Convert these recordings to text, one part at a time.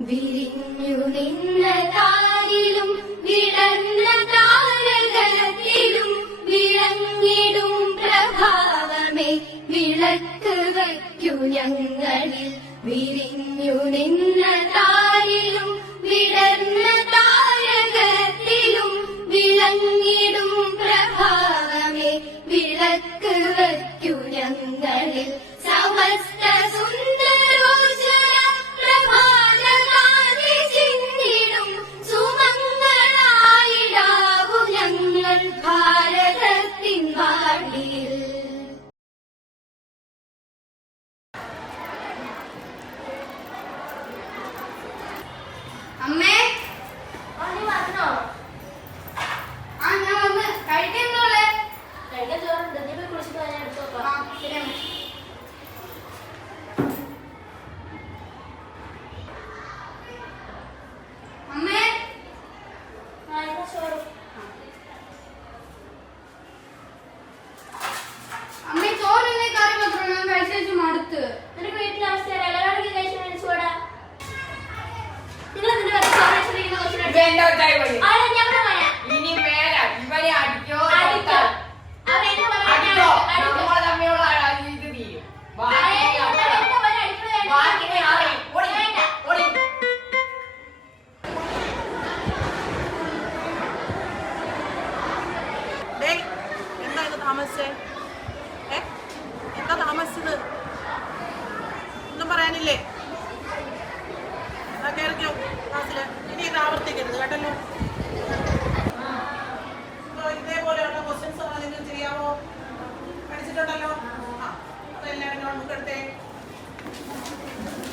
വിരിഞ്ഞു നിന്ന താരിലും വിടർന്ന താരകലത്തിലും വിളങ്ങിടും പ്രഭാവമേ. വിളക്ക് ഞങ്ങളിൽ. വിരിഞ്ഞു നിന്ന താരിലും വിടർന്ന താര day when you प्रारंभ करते हैं।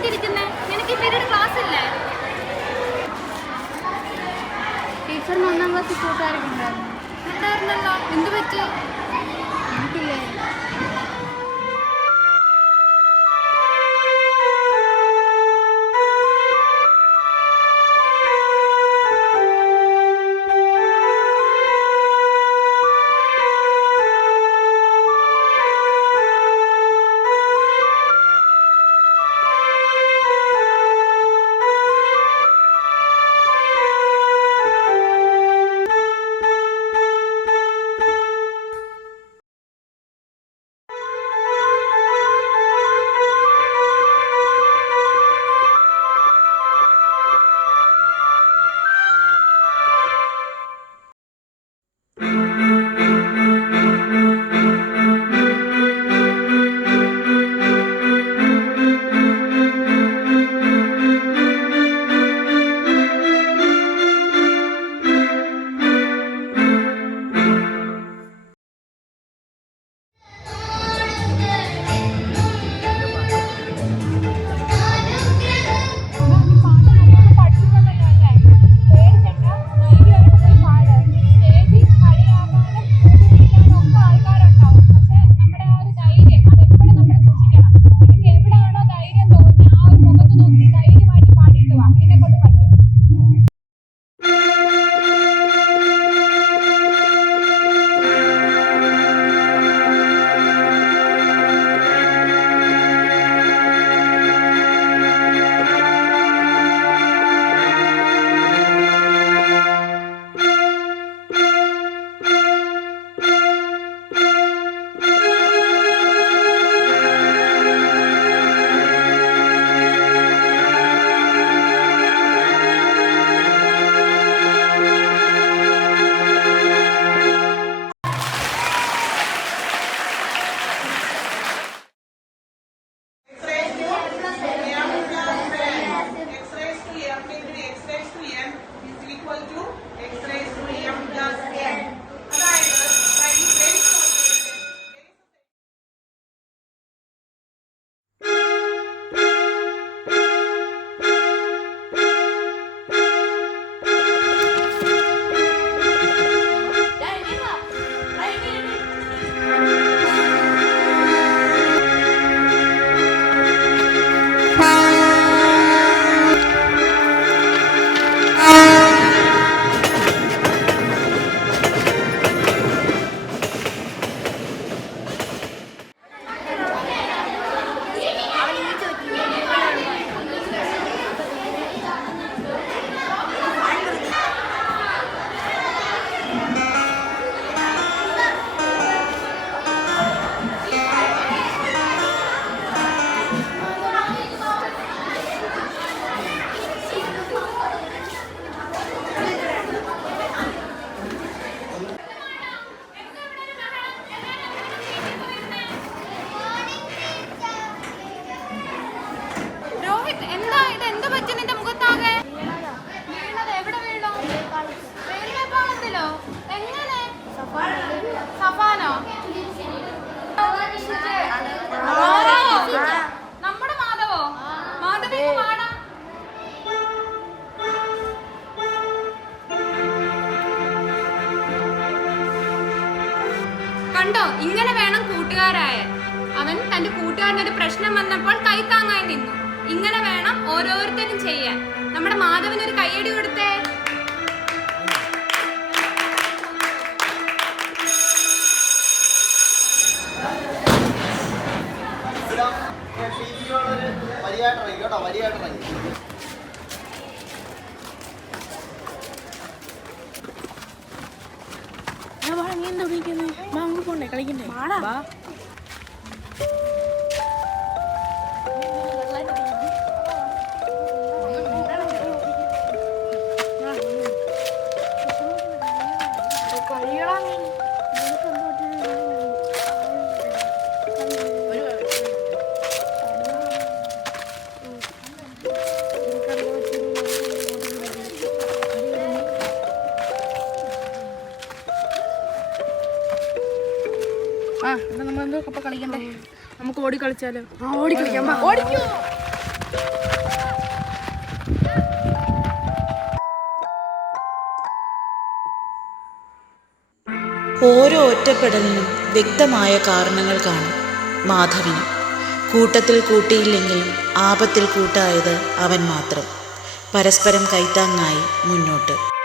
എഴുന്നേറ്റിരിക്കുന്നേ ക്ലാസ് ഇല്ലേ? ടീച്ചറിന് ഒന്നാം ക്ലാസ്സിൽ കൂട്ടുകാരൊക്കെ ഉണ്ടായിരുന്നു ഉണ്ടായിരുന്നല്ലോ എന്ത് പറ്റി? എന്താ മുഖത്താകെ? എവിടെ എങ്ങനെ? സഫാനോ? നമ്മുടെ കണ്ടോ? ഇങ്ങനെ വേണം കൂട്ടുകാരായ. അവൻ തന്റെ കൂട്ടുകാരനൊരു പ്രശ്നം വന്നപ്പോൾ കൈത്താങ്ങായി നിന്നു. ഇങ്ങനെ വേണം ഓരോരുത്തരും ചെയ്യാൻ. നമ്മുടെ മാധവന് ഒരു കയ്യടി കൊടുത്തേ. വരിയായിട്ടിറങ്ങി കളിക്കണ്ടേ? നമുക്ക് ഓടി കളിച്ചാലോ? ആ ഓടി കളിക്കാം. ഓടിക്കോ. ഓരോ ഒറ്റപ്പെടലിനും വ്യക്തമായ കാരണങ്ങൾ കാണും മാധവിനും. കൂട്ടത്തിൽ കൂട്ടിയില്ലെങ്കിലും ആപത്തിൽ കൂട്ടായത് അവൻ മാത്രം. പരസ്പരം കൈത്താങ്ങായി മുന്നോട്ട്.